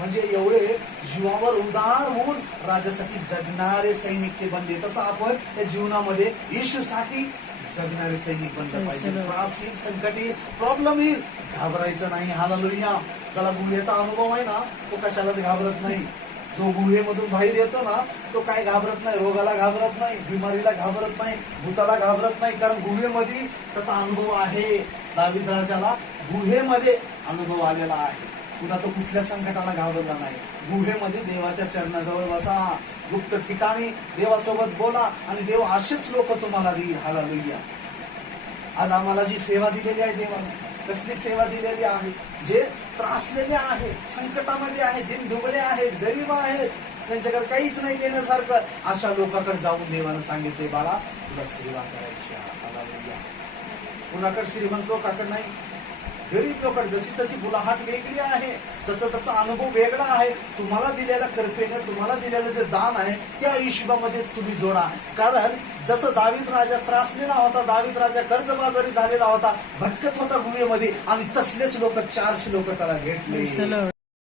म्हणजे एवढे जीवावर उदार होऊन राजासाठी जगणारे सैनिक ते बनले. तसं आपण त्या जीवनामध्ये येशूसाठी जगणारे सैनिक बनलं पाहिजे. त्रास येईल, संकट येईल, प्रॉब्लेम येईल, घाबरायचं नाही. हालेलुया. ज्याला गुहेचा अनुभव आहे ना तो कशालाच घाबरत नाही. जो गुहेमधून बाहेर येतो ना तो काय घाबरत नाही, रोगाला घाबरत नाही, बिमारीला घाबरत नाही, भूताला घाबरत नाही, कारण गुहेमध्ये त्याचा अनुभव आहे. दावीद राजाला गुहेमध्ये अनुभव आलेला आहे. पुन्हा तो कुठल्या संकटाला घाबरला नाही. गुहेमध्ये देवाच्या चरणाजवळ बसा, गुप्त ठिकाणी देवासोबत बोला आणि देव असेच लोक तुम्हाला देईल. हालेलुया. आज आम्हाला जी सेवा दिलेली आहे देवाने, कसली सेवा दिलेली आहे? जे त्रासलेले आहेत, संकटामध्ये आहेत, दिनदुबळे आहेत, गरीब आहेत, त्यांच्याकडे काहीच नाही देण्यासारखं, अशा लोकांकडे जाऊन देवानं सांगितले, बाळा तुला सेवा करायची आहे. हालेलुया. कुणाकडे श्रीमंत लोकांकडे नाही, गरीब लोक, जशी त्याची गुलाहाट वेगळी आहे, त्याचा त्याचा अनुभव वेगळा आहे. तुम्हाला दिलेल्या कृपेने, तुम्हाला दिलेलं जे दान आहे त्या हिशोबामध्ये तुम्ही जोडा. कारण जसं दावीद राजा त्रासलेला होता, दावीद राजा कर्जबाजारी झालेला होता, भटकत होता गुहेमध्ये, आणि तसलेच लोक 400 लोक त्याला भेटले.